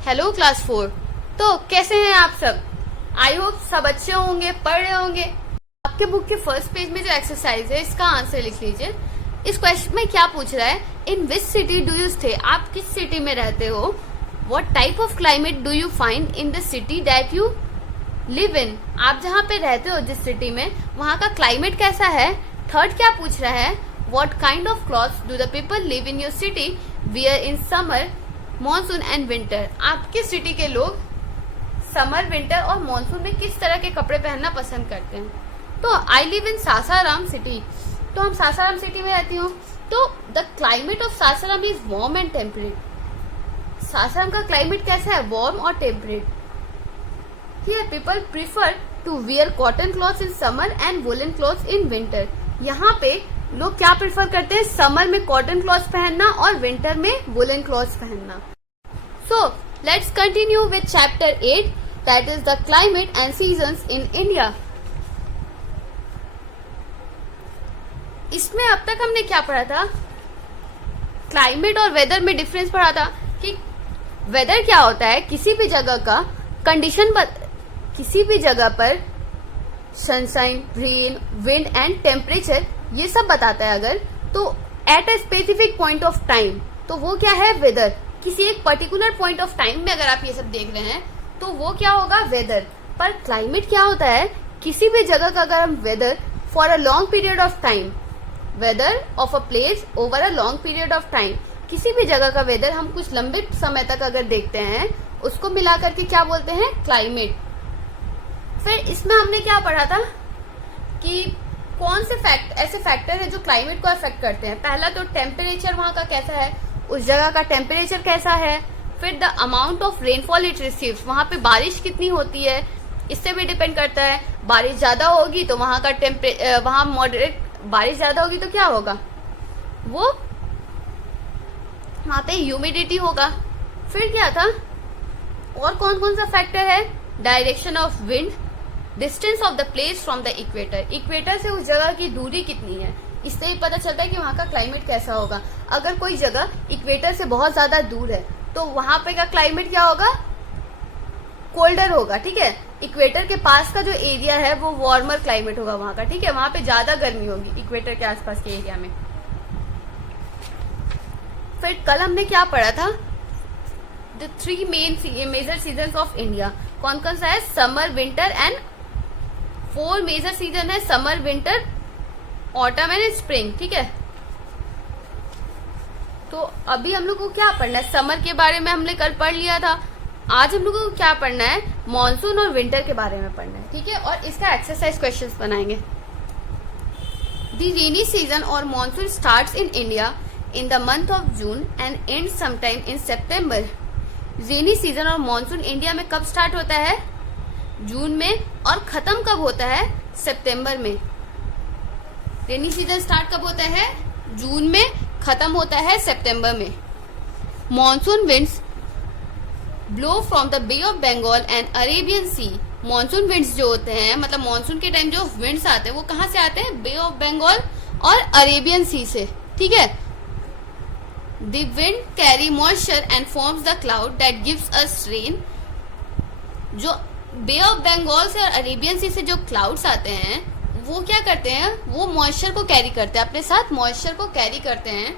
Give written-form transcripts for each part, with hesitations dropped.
Hello class 4। तो कैसे हैं आप सब? आई होप सब अच्छे होंगे, पढ़ रहे होंगे। आपके बुक के फर्स्ट पेज में जो एक्सरसाइज है इसका आंसर लिख लीजिए। इस क्वेश्चन में क्या पूछ रहा है? In which city do you stay? आप किस सिटी में रहते हो? What type of climate do you find in the city that you live in? आप जहाँ पे रहते हो जिस सिटी में, वहाँ का क्लाइमेट कैसा है? थर्ड क्या पूछ रहा है? What kind of clothes do the people live in your city wear in summer, monsoon and winter? आपके सिटी के लोग समर, विंटर और मॉनसून में किस तरह के कपड़े पहनना पसंद करते हैं? तो I live in Sasaram city. तो हम सासाराम सिटी में रहती हूँ। तो the climate of Sasaram is warm and temperate. Sasaram का क्लाइमेट कैसा है? वार्म और temperate. Here people prefer to wear cotton clothes in summer and woollen clothes in winter. यहाँ पे लोग क्या प्रेफर करते हैं? समर में कॉटन क्लॉथ्स पहनना और विंटर में वुलन क्लॉथ्स पहनना। So let's continue with chapter 8, that is the climate and seasons in India. इसमें अब तक हमने क्या पढ़ा था? क्लाइमेट और वेदर में डिफरेंस पढ़ा था कि वेदर क्या होता है? किसी भी जगह का कंडीशन, किसी भी जगह पर sunshine, rain, wind and temperature ये सब बताता है। अगर तो eight a specific point of time, तो वो क्या है? वेदर। किसी एक पर्टिकुलर पॉइंट ऑफ टाइम में अगर आप ये सब देख रहे हैं तो वो क्या होगा? वेदर। पर क्लाइमेट क्या होता है? किसी भी जगह का अगर हम weather for a long period of time, weather of a place over a long period of time, किसी भी जगह का वेदर हम कुछ लंबे समय तक अगर देखते हैं, उसको मिलाकर के क्या बोलते हैं? क्लाइमेट। फिर इसमें हमने क्या पढ़ा था कि कौन से ऐसे फैक्टर है जो क्लाइमेट को अफेक्ट करते हैं। पहला तो टेम्परेचर, वहां का कैसा है, उस जगह का टेम्परेचर कैसा है। फिर the amount of rainfall it receives, वहां पे बारिश कितनी होती है, इससे भी डिपेंड करता है। बारिश ज्यादा होगी तो वहां का वहां मॉडरेट बारिश ज्यादा होगी तो क्या होगा? वो वहां पे ह्यूमिडिटी होगा। फिर क्या था और कौन कौन सा फैक्टर है? Direction of wind, distance of the place from the equator, equator से उस जगह की दूरी कितनी है, इससे ही पता चलता है कि वहां का क्लाइमेट कैसा होगा। अगर कोई जगह इक्वेटर से बहुत ज्यादा दूर है तो वहां पे का क्लाइमेट क्या होगा? कोल्डर होगा। ठीक है, इक्वेटर के पास का जो एरिया है वो वार्मर क्लाइमेट होगा वहां का। ठीक है, वहां पे ज्यादा गर्मी होगी इक्वेटर के आसपास के एरिया में। फिर कल हमने क्या पढ़ा था? The 3 major season of India. कौन कौन सा है? Summer, winter and 4 major season है, summer, winter, autumn and spring. ठीक है, तो अभी हम लोग को क्या पढ़ना है? समर के बारे में हमने कल पढ़ लिया था। आज हम लोग को क्या पढ़ना है? मॉनसून और विंटर के बारे में पढ़ना है। ठीक है, और इसका एक्सरसाइज क्वेश्चंस बनाएंगे। द रेनी सीजन और monsoon starts in India in the month of June and and sometime in September. Rainy season और मॉनसून इंडिया में कब स्टार्ट होता है? जून में, और खत्म कब होता है? सितंबर में। रेनी सीजन स्टार्ट कब होता है? जून में, खत्म होता है सितंबर में। Monsoon winds blow from the Bay of Bengal and Arabian Sea. Monsoon winds जो होते हैं, मतलब मॉनसून के टाइम जो विंड्स आते हैं वो कहाँ से आते हैं? बे ऑफ बंगाल और अरेबियन सी से। ठीक है, the wind carry moisture and forms the cloud that gives us rain. जो बे ऑफ बंगाल से और अरेबियन सी से जो क्लाउड्स आते हैं वो क्या करते हैं? वो मॉइस्चर को कैरी करते हैं, अपने साथ मॉइस्चर को कैरी करते हैं।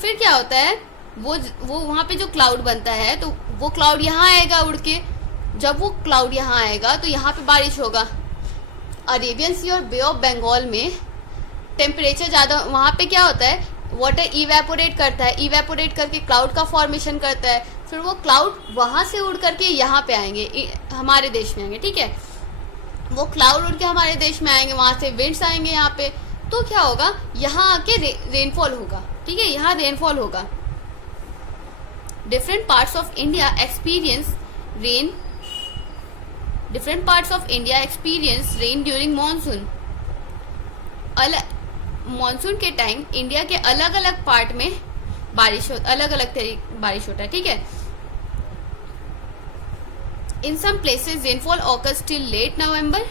फिर क्या होता है? वो वहां पे जो क्लाउड बनता है तो वो क्लाउड यहाँ आएगा उड़ के। जब वो क्लाउड यहाँ आएगा तो यहाँ पे बारिश होगा। अरेबियन सी और बे ऑफ बंगाल में टेम्परेचर ज्यादा, वहां पे क्या होता है? वाटर इवेपोरेट करता है, इवेपोरेट करके क्लाउड का फॉर्मेशन करता है। फिर वो क्लाउड वहां से उड़ करके यहाँ पे आएंगे, हमारे देश में आएंगे। ठीक है, वो क्लाउड उड़ के हमारे देश में आएंगे, वहां से विंड्स आएंगे यहाँ पे। तो क्या होगा? यहाँ आके रेनफॉल होगा। ठीक है, यहाँ रेनफॉल होगा। Different parts of India experience rain, different parts of India experience rain during monsoon. Monsoon के टाइम इंडिया के अलग अलग पार्ट में अलग अलग बारिश होता है। ठीक है, in some places rainfall occurs till late November.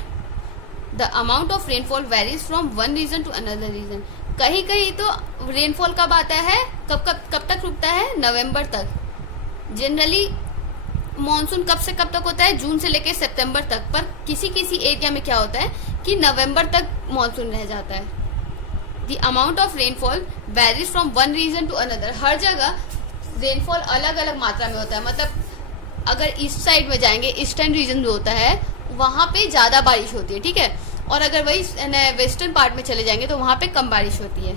The amount of rainfall varies from one region to another region. कहीं कहीं तो रेनफॉल कब आता है? कब तक रुकता है? नवंबर तक। जनरली मॉनसून कब से कब तक होता है? जून से लेकर सितंबर तक, पर किसी किसी एरिया में क्या होता है कि नवंबर तक मॉनसून रह जाता है। The amount of rainfall varies from one region to another. हर जगह रेनफॉल अलग अलग मात्रा में होता है। मतलब अगर ईस्ट साइड में जाएंगे, ईस्टर्न रीजन जो होता है वहाँ पे ज़्यादा बारिश होती है, ठीक है, और अगर वही वेस्टर्न पार्ट में चले जाएंगे तो वहाँ पे कम बारिश होती है।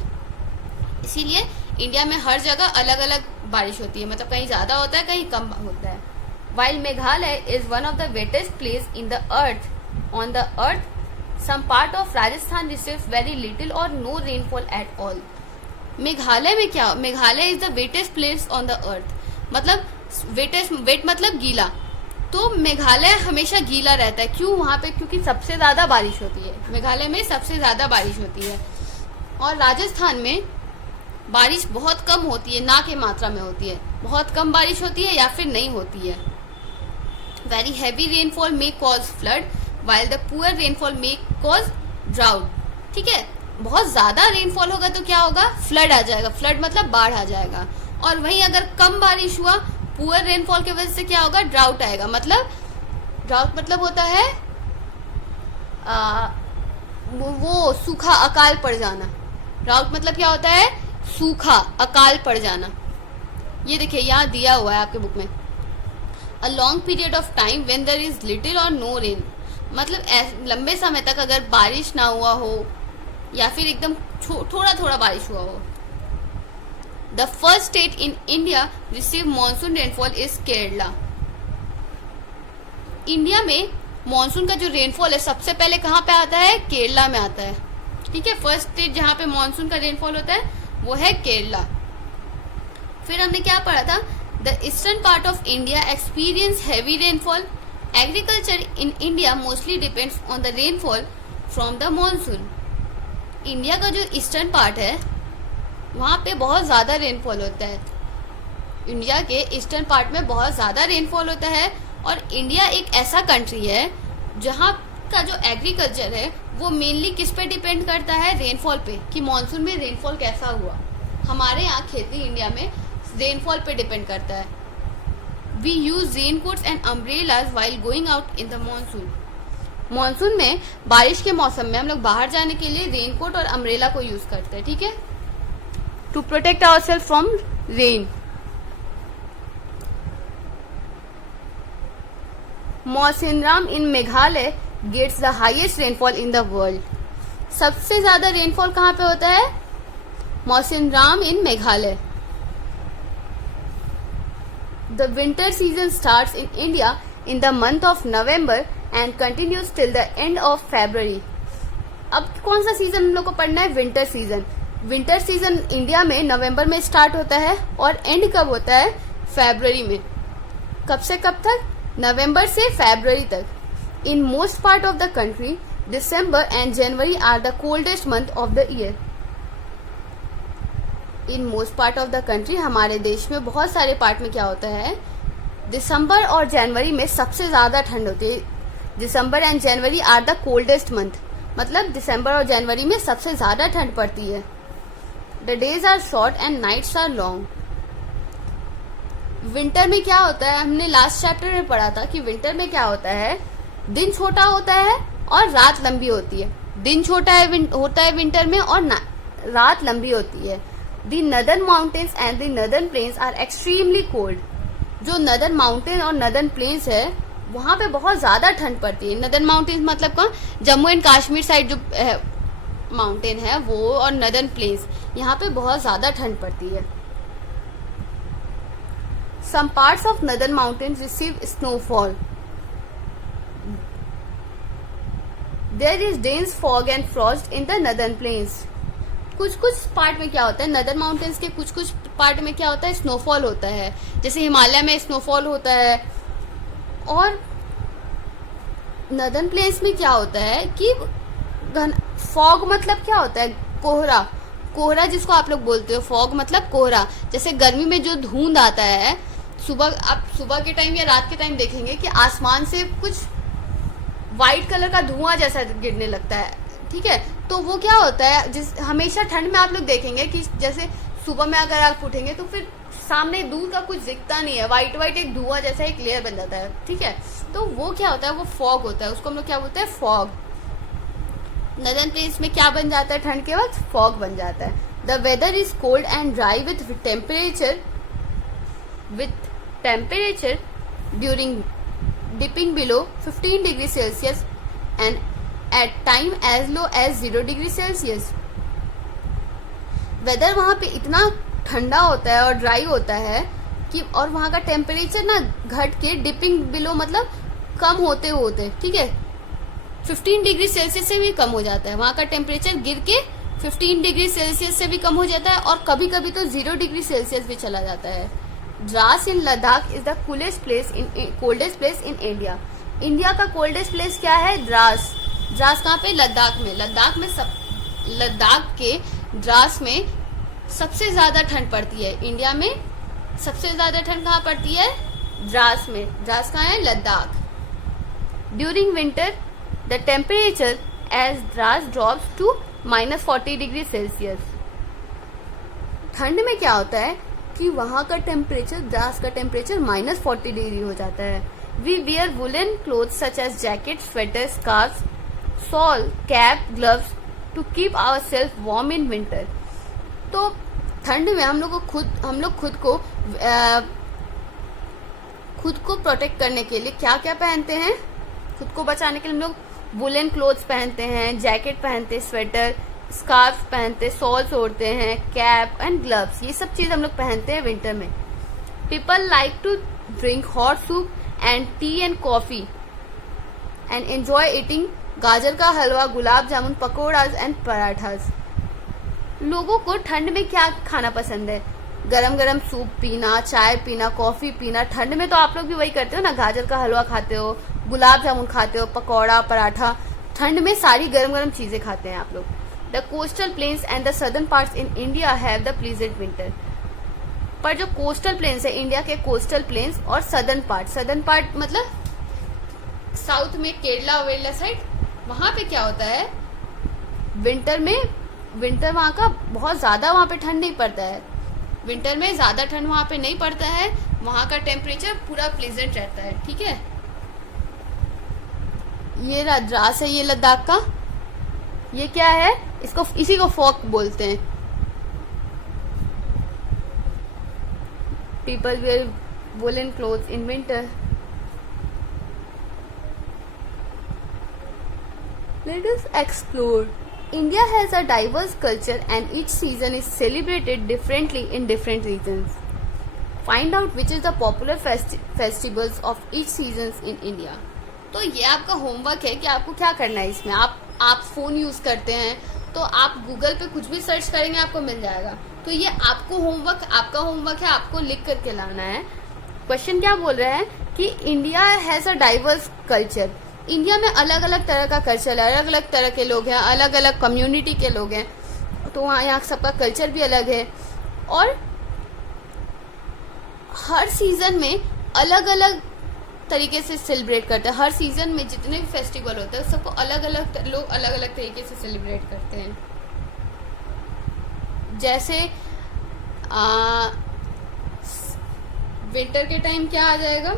इसीलिए इंडिया में हर जगह अलग अलग बारिश होती है, मतलब कहीं ज़्यादा होता है, कहीं कम होता है। While Meghalaya is one of the wettest place in the earth, on the earth, some part of Rajasthan receives very little or no rainfall at all. Meghalaya में क्या? Meghalaya is the wettest place on the earth, मतलब wait मतलब गीला, तो मेघालय हमेशा गीला रहता है। क्यों? वहाँ पे क्योंकि सबसे ज़्यादा बारिश होती है, मेघालय में सबसे ज़्यादा बारिश होती है। और राजस्थान में बारिश बहुत कम होती है, ना के मात्रा में होती है, बहुत कम बारिश होती है या फिर नहीं होती है। Very heavy rainfall may cause flood while the poor rainfall may cause drought, ठीक है। बहुत ज्यादा रेनफॉल होगा तो क्या होगा? फ्लड आ जाएगा, फ्लड मतलब बाढ़ आ जाएगा। और वहीं अगर कम बारिश हुआ पुअर रेनफॉल की वजह से क्या होगा? ड्राउट आएगा। मतलब ड्राउट मतलब होता है वो सूखा, अकाल पड़ जाना। ड्राउट मतलब क्या होता है? सूखा, अकाल पड़ जाना। ये देखिए यहाँ दिया हुआ है आपके बुक में, a long period of time when there is little और नो रेन, मतलब लंबे समय तक अगर बारिश ना हुआ हो या फिर एकदम थोड़ा थोड़ा बारिश हुआ हो। The first state in India receive monsoon rainfall is Kerala. India में मॉनसून का जो रेनफॉल है सबसे पहले कहाँ पे आता है? केरला में आता है, ठीक है। फर्स्ट स्टेट जहाँ पे मॉनसून का रेनफॉल होता है वो है केरला। फिर हमने क्या पढ़ा था? The eastern part of India experience heavy rainfall. Agriculture in India mostly depends on the rainfall from the monsoon. India का जो ईस्टर्न पार्ट है वहाँ पे बहुत ज़्यादा रेनफॉल होता है। इंडिया के ईस्टर्न पार्ट में बहुत ज़्यादा रेनफॉल होता है। और इंडिया एक ऐसा कंट्री है जहाँ का जो एग्रीकल्चर है वो मेनली किस पे डिपेंड करता है? रेनफॉल पे, कि मॉनसून में रेनफॉल कैसा हुआ। हमारे यहाँ खेती इंडिया में रेनफॉल पे डिपेंड करता है। We use raincoats and umbrellas while going out in the monsoon. Monsoon में बारिश के मौसम में हम लोग बाहर जाने के लिए रेनकोट और अम्ब्रेला को यूज करते हैं, ठीक है, to protect ourselves from rain. Mawsynram in Meghalaya gets the highest rainfall in the world. सबसे ज्यादा रेनफॉल कहाँ पे होता है? Mawsynram in Meghalaya. The winter season starts in India in the month of November and continues till the end of February. अब कौन सा season हम लोग को पढ़ना है? Winter season. Winter season India में नवंबर में स्टार्ट होता है और एंड कब होता है? फरवरी में। कब से कब तक? नवंबर से फरवरी तक। In most part of the country December and January are the coldest month of the year. In most part of the country, हमारे देश में बहुत सारे पार्ट में क्या होता है? दिसंबर और जनवरी में सबसे ज्यादा ठंड होती है। December and January are the coldest month, मतलब दिसंबर और जनवरी में सबसे ज्यादा ठंड पड़ती है। The days are short and nights are long. Winter में क्या होता है? हमने लास्ट चैप्टर में पढ़ा था कि विंटर में क्या होता है? दिन छोटा होता है और रात लंबी होती है। दिन छोटा होता है विंटर में और रात लंबी होती है। The northern mountains and the northern plains are extremely cold. जो नदर्न माउंटेन और नदर्न प्लेन्स है वहाँ पे बहुत ज्यादा ठंड पड़ती है। नदर्न माउंटेन्स मतलब कौन? जम्मू एंड कश्मीर साइड जो माउंटेन है वो, और नदर्न प्लेन्स, यहाँ पे बहुत ज्यादा ठंड पड़ती है। Some parts of northern mountains receive snowfall. There is dense fog and frost in the northern plains. कुछ कुछ पार्ट में क्या होता है? नदर्न माउंटेन्स के कुछ कुछ पार्ट में क्या होता है? स्नोफॉल होता है। जैसे हिमालय में स्नोफॉल होता है। और नदर्न प्लेन्स में क्या होता है कि फॉग मतलब क्या होता है? कोहरा। कोहरा जिसको आप लोग बोलते हो, फॉग मतलब कोहरा। जैसे गर्मी में जो धुंध आता है, आप सुबह के टाइम या रात के टाइम देखेंगे कि आसमान से कुछ व्हाइट कलर का धुआं जैसा गिरने लगता है, ठीक है। तो वो क्या होता है? हमेशा ठंड में आप लोग देखेंगे कि जैसे सुबह में अगर आप उठेंगे तो फिर सामने दूर का कुछ दिखता नहीं है, व्हाइट व्हाइट एक धुआं जैसा एक लेयर बन जाता है, ठीक है। तो वो क्या होता है, वो फॉग होता है, उसको हम लोग क्या बोलते हैं, फॉग। नदर्न प्लेस में क्या बन जाता है ठंड के वक्त, फॉग बन जाता है। The weather is cold and dry with temperature during dipping below 15 degree Celsius and at time as low as 0 degree Celsius। Weather वहाँ पे इतना ठंडा होता है और ड्राई होता है कि, और वहाँ का टेम्परेचर ना घट के डिपिंग बिलो मतलब कम होते होते, ठीक है, 15 डिग्री सेल्सियस से भी कम हो जाता है। वहाँ का टेम्परेचर गिर के 15 डिग्री सेल्सियस से भी कम हो जाता है, और कभी कभी तो 0 डिग्री सेल्सियस भी चला जाता है। Dras in Ladakh is the coldest place in India. India का कोल्डेस्ट प्लेस क्या है, द्रास। द्रास कहाँ पे, लद्दाख में। लद्दाख के द्रास में सबसे ज्यादा ठंड पड़ती है। इंडिया में सबसे ज्यादा ठंड कहाँ पड़ती है, द्रास में। द्रास कहाँ है, Ladakh. During winter the temperature as Dras drops to -40 degree Celsius. ठंड में क्या होता है कि वहां का टेम्परेचर, द्रास का टेम्परेचर -40 डिग्री हो जाता है। We wear woollen clothes such as jacket, sweater, scarf, shawl, cap, gloves to keep our self warm in winter. तो ठंड में हम लोग खुद को प्रोटेक्ट करने के लिए क्या क्या पहनते हैं, खुद को बचाने के लिए हम लोग वुलन क्लोथ्स पहनते हैं, जैकेट पहनते हैं, स्वेटर, स्कार्फ पहनते, शॉल्स ओढ़ते हैं, कैप एंड ग्लव्स, ये सब चीज हम लोग पहनते हैं विंटर में। People like to drink hot soup and tea and coffee and enjoy eating gajar का हलवा, गुलाब जामुन, पकौड़ाज एंड पराठाज। लोगों को ठंड में क्या खाना पसंद है, गरम गरम सूप पीना, चाय पीना, कॉफी पीना। ठंड में तो आप लोग भी वही करते हो ना, गाजर का हलवा खाते हो, गुलाब जामुन खाते हो, पकौड़ा, पराठा। ठंड में सारी गरम गरम चीजें खाते हैं आप लोग। The coastal plains and the southern parts in India have the pleasant winter। पर जो कोस्टल प्लेन्स है, इंडिया के कोस्टल प्लेन्स और सदर्न पार्ट मतलब साउथ में केरला वेरला साइड, वहां पे क्या होता है, विंटर वहां का बहुत ज्यादा, वहां पे ठंड नहीं पड़ता है। विंटर में ज्यादा ठंड वहां पे नहीं पड़ता है, वहां का टेम्परेचर पूरा प्लेजेंट रहता है, ठीक है। ये द्रास है, ये लद्दाख का, ये क्या है, इसी को फॉग बोलते हैं। People wear woollen clothes in winter. Let us explore. India has a diverse culture and each season is celebrated differently in different regions. Find out which is the popular festivals of each seasons in India. तो ये आपका homework है कि आपको क्या करना है इसमें। आप फोन यूज करते हैं तो आप गूगल पे कुछ भी सर्च करेंगे आपको मिल जाएगा। तो ये आपका होमवर्क है, आपको लिख करके लाना है। क्वेश्चन क्या बोल रहा है कि India has a diverse culture. India में अलग अलग तरह का कल्चर है, अलग अलग तरह के लोग हैं, अलग अलग कम्युनिटी के लोग हैं, तो वहाँ यहाँ सबका कल्चर भी अलग है। और हर सीजन में अलग अलग तरीके से सेलिब्रेट करते हैं। हर सीजन में जितने भी फेस्टिवल होते हैं सबको अलग अलग लोग अलग अलग तरीके से सेलिब्रेट करते हैं। जैसे विंटर के टाइम क्या आ जाएगा,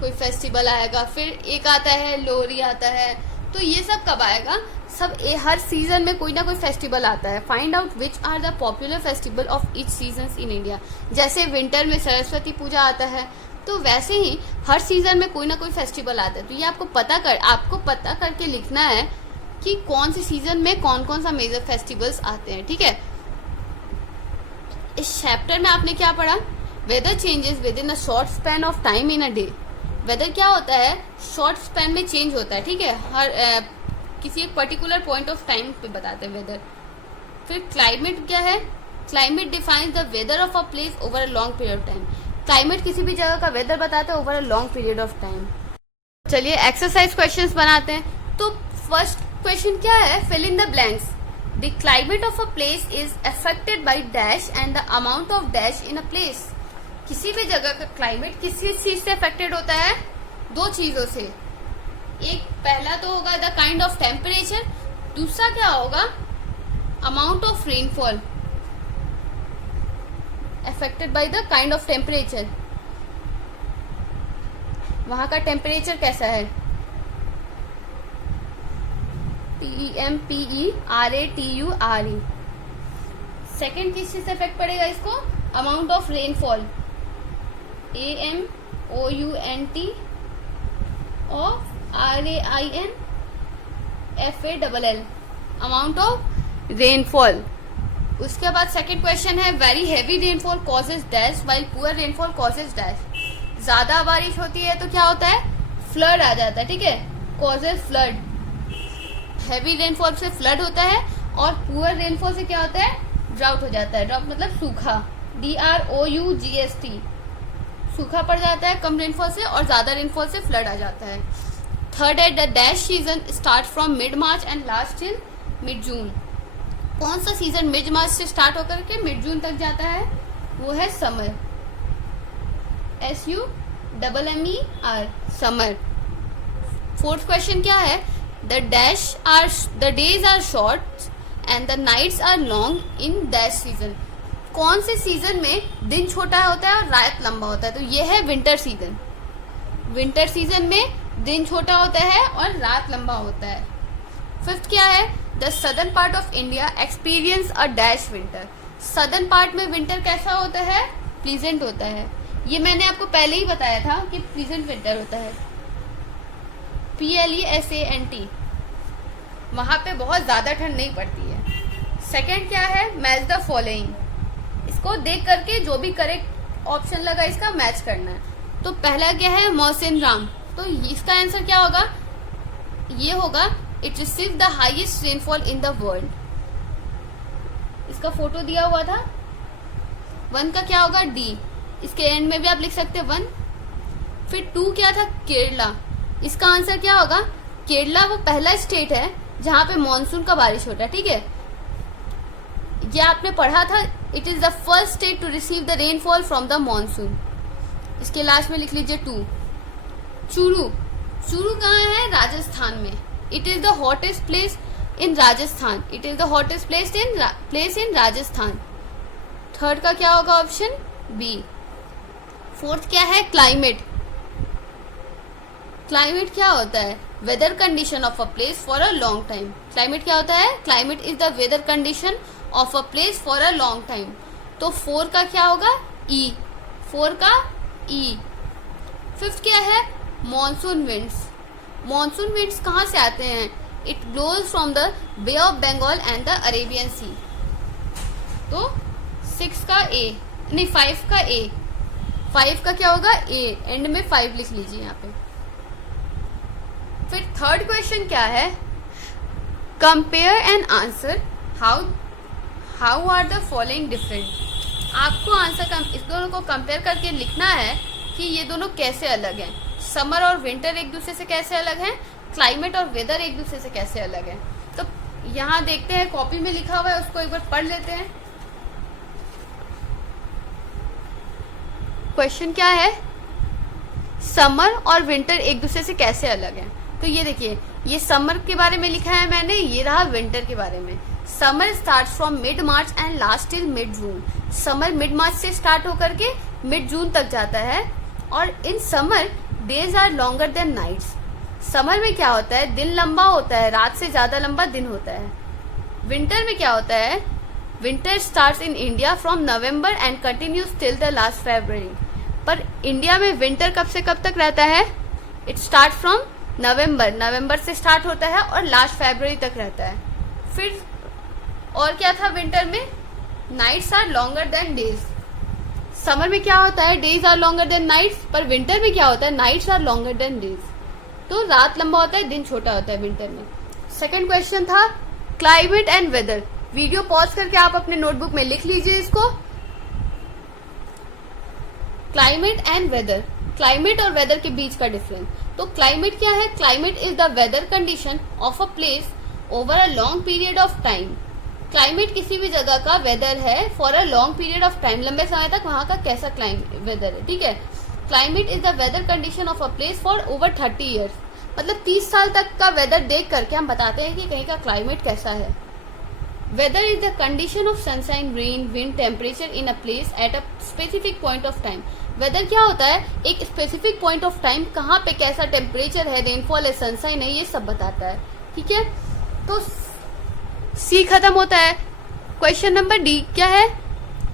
कोई फेस्टिवल आएगा, फिर एक आता है लोहरी आता है, तो ये सब कब आएगा, हर सीजन में कोई ना कोई फेस्टिवल आता है। Find out which are the popular festival of each season in India. जैसे विंटर में सरस्वती पूजा आता है, तो वैसे ही हर सीजन में कोई ना कोई फेस्टिवल आता है। तो ये आपको पता करके लिखना है कि कौन से सीजन में कौन कौन सा मेजर फेस्टिवल्स आते हैं, ठीक है। इस चैप्टर में आपने क्या पढ़ा, weather changes within a short span of time in a day. Weather क्या होता है, शॉर्ट स्पैन में चेंज होता है, ठीक है, हर किसी एक पर्टिकुलर पॉइंट ऑफ टाइम पे बताते हैं वेदर। फिर क्लाइमेट क्या है, climate defines the weather of a place over a long period of time. Climate किसी भी जगह का वेदर बताता है over a long period of time. चलिए एक्सरसाइज क्वेश्चंस बनाते हैं। तो फर्स्ट क्वेश्चन क्या है, fill in the blanks. The climate of a place is affected by dash and the amount of dash in a place. किसी भी जगह का क्लाइमेट किसी चीज से अफेक्टेड होता है, दो चीजों से। एक पहला तो होगा द काइंड ऑफ टेम्परेचर, दूसरा क्या होगा, amount of rainfall. Affected by the kind of temperature, वहां का टेम्परेचर कैसा है। TEMPERATURE। सेकेंड किस चीज से इफेक्ट पड़ेगा इसको, amount of rainfall, AMOUNT of RAINFALL, amount of rainfall. उसके बाद सेकेंड क्वेश्चन है very heavy rainfall causes dash while poor rainfall causes dash. ज्यादा बारिश होती है तो क्या होता है, फ्लड आ जाता है, ठीक है, कॉजेज फ्लड। हैवी रेनफॉल से फ्लड होता है और पुअर रेनफॉल से क्या होता है, ड्राउट हो जाता है। ड्राउट मतलब सूखा, DROUGST, सूखा पड़ जाता है कम रेनफॉल से, और ज्यादा रेनफॉल से फ्लड आ जाता है। थर्ड है the dash season start from mid March and last till mid June. कौन सा सीजन मिड मार्च से स्टार्ट होकर के मिड जून तक जाता है, वो है summer, SUMMER, summer. Fourth question क्या है, the days are short and the nights are long in dash season. कौन से सीजन में दिन छोटा होता है और रात लंबा होता है, तो ये है विंटर सीजन। विंटर सीजन में दिन छोटा होता है और रात लंबा होता है। फिफ्थ क्या है, the southern part of India experience a dash winter. Southern part में विंटर कैसा होता है, प्लीजेंट होता है। ये मैंने आपको पहले ही बताया था कि प्लीजेंट विंटर होता है, PLESANT। वहां पे बहुत ज्यादा ठंड नहीं पड़ती है। सेकेंड क्या है, मैच द फॉलोइंग। इसको देख करके जो भी करेक्ट ऑप्शन लगा इसका मैच करना है। तो पहला क्या है, मौसिन राम, तो इसका आंसर क्या होगा, ये होगा it receive the highest rainfall in the world. इसका फोटो दिया हुआ था। 1 का क्या होगा, D, इसके एंड में भी आप लिख सकते हैं 1। फिर 2 क्या था, केरला। इसका आंसर क्या होगा, केरला वो पहला स्टेट है जहां पे मॉनसून का बारिश होता है, ठीक है। ये आपने पढ़ा था, it is the first state to receive the rainfall from the monsoon. इसके लास्ट में लिख लीजिए 2। चूरू, चूरू कहाँ है, राजस्थान में। It is the hottest place in Rajasthan, it is the hottest place in Rajasthan. Third का क्या होगा, ऑप्शन B। फोर्थ क्या है, क्लाइमेट। क्लाइमेट क्या होता है, weather condition of a place for a long time. Climate क्या होता है, climate is the weather condition of a place for a long time. तो 4 का क्या होगा, E, 4 का E। फिफ्थ क्या है, मॉनसून विंड्स। मॉनसून विंड्स कहाँ से आते हैं, it blows from the Bay of Bengal and the Arabian Sea. तो 6 का A, नहीं 5 का A। 5 का क्या होगा, A, एंड में 5 लिख लीजिए यहाँ पे। फिर थर्ड क्वेश्चन क्या है, compare and answer how are the following different. आपको आंसर इस दोनों को कंपेयर करके लिखना है कि ये दोनों कैसे अलग हैं। समर और विंटर एक दूसरे से कैसे अलग हैं, क्लाइमेट और वेदर एक दूसरे से कैसे अलग है। तो यहाँ देखते हैं, कॉपी में लिखा हुआ है, उसको एक बार पढ़ लेते हैं। क्वेश्चन क्या है, समर और विंटर एक दूसरे से कैसे अलग हैं। तो ये देखिए, ये समर के बारे में लिखा है मैंने, ये रहा विंटर के बारे में। Summer start from mid March and last till mid June. Summer mid मार्च से स्टार्ट होकर के मिड जून तक जाता है। और in summer days are longer than nights. Summer में क्या होता है, दिन लंबा होता है, रात से ज्यादा लंबा दिन होता है। विंटर में क्या होता है, winter starts in India from November and continues till the last February. पर इंडिया में विंटर कब से कब तक रहता है, इट स्टार्ट फ्रॉम नवंबर से स्टार्ट होता है और लास्ट फरवरी तक रहता है। फिर और क्या था विंटर में, nights are longer than days. Summer में क्या होता है, days are longer than nights, पर विंटर में क्या होता है, nights are longer than days. तो रात लंबा होता है, दिन छोटा होता है विंटर में। सेकंड क्वेश्चन था climate and weather. Video pause करके आप अपने नोटबुक में लिख लीजिए इसको। क्लाइमेट एंड वेदर, क्लाइमेट और वेदर के बीच का डिफरेंस। तो क्लाइमेट क्या है, climate is the weather condition of a place over a long period of time. Climate किसी भी जगह का वेदर है for a long period of time, लंबे समय तक वहां का कैसा वेदर है, ठीक है। Climate is the weather condition of a place for over 30 years. मतलब 30 साल तक का वेदर देख करके हम बताते हैं कि कहीं का क्लाइमेट कैसा है। Weather is the condition of sunshine, rain, wind, temperature in a place at a specific point of time. Weather क्या होता है, एक स्पेसिफिक पॉइंट ऑफ टाइम, कहाँ पे कैसा टेम्परेचर है, रेनफॉल है, सनशाइन है, ये सब बताता है। ठीक है, तो सी खत्म होता है। क्वेश्चन नंबर डी क्या है,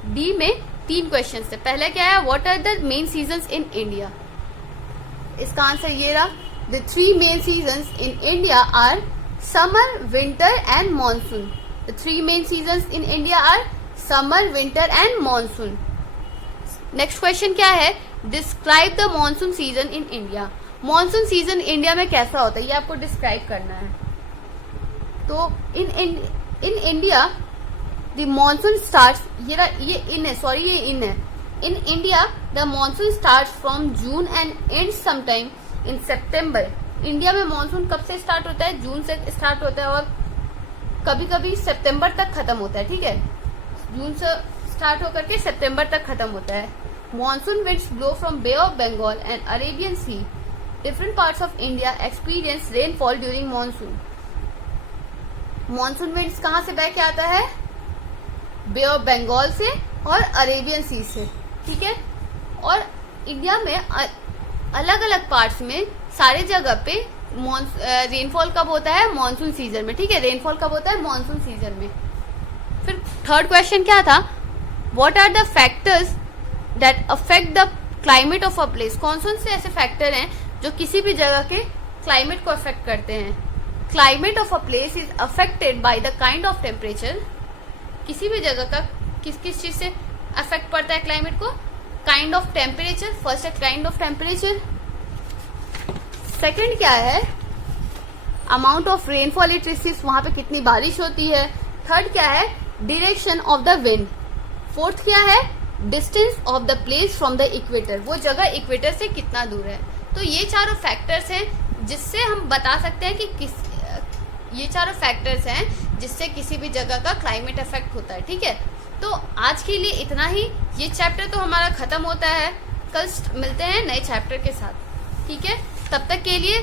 डी में 3 क्वेश्चन थे। पहला क्या है, what are the main seasons in India. इसका आंसर ये रहा, the 3 main seasons in India are summer, winter and monsoon. The 3 main seasons in India are summer, winter and monsoon. Next question क्या है, describe the monsoon season in India. Monsoon season India में कैसा होता है, ये आपको describe करना है। तो in India the monsoon starts, ये इन है। In India the monsoon starts from June and and sometime in September. India में मानसून कब से स्टार्ट होता है, जून से स्टार्ट होता है और कभी कभी सितंबर तक खत्म होता है। ठीक है, जून से स्टार्ट होकर के सितंबर तक खत्म होता है। Monsoon winds blow from bay of Bengal and Arabian sea. Different parts of India experience rainfall during monsoon. Monsoon winds कहाँ से बह के आता है, बे ऑफ बंगाल से और अरेबियन सी से। ठीक है, और इंडिया में अलग अलग पार्ट्स में सारे जगह पे रेनफॉल कब होता है, मानसून सीजन में। ठीक है, रेनफॉल कब होता है, मानसून सीजन में। फिर थर्ड क्वेश्चन क्या था, what are the factors that affect the climate of a place. कौन से ऐसे फैक्टर हैं जो किसी भी जगह के क्लाइमेट को अफेक्ट करते हैं। Climate of a place is affected by the kind of temperature. किसी भी जगह का किस चीज से अफेक्ट पड़ता है क्लाइमेट को, काइंड ऑफ टेम्परेचर। फर्स्ट है काइंड ऑफ टेम्परेचर, सेकंड क्या है, amount of rainfall it receives, वहां पे कितनी बारिश होती है। थर्ड क्या है, direction of the wind. Fourth क्या है, distance of the place from the equator, वो जगह इक्वेटर से कितना दूर है। तो ये चारों फैक्टर्स हैं जिससे हम बता सकते हैं कि ये चारों फैक्टर्स हैं जिससे किसी भी जगह का क्लाइमेट अफेक्ट होता है। ठीक है, तो आज के लिए इतना ही। ये चैप्टर तो हमारा खत्म होता है, कल मिलते हैं नए चैप्टर के साथ। ठीक है, तब तक के लिए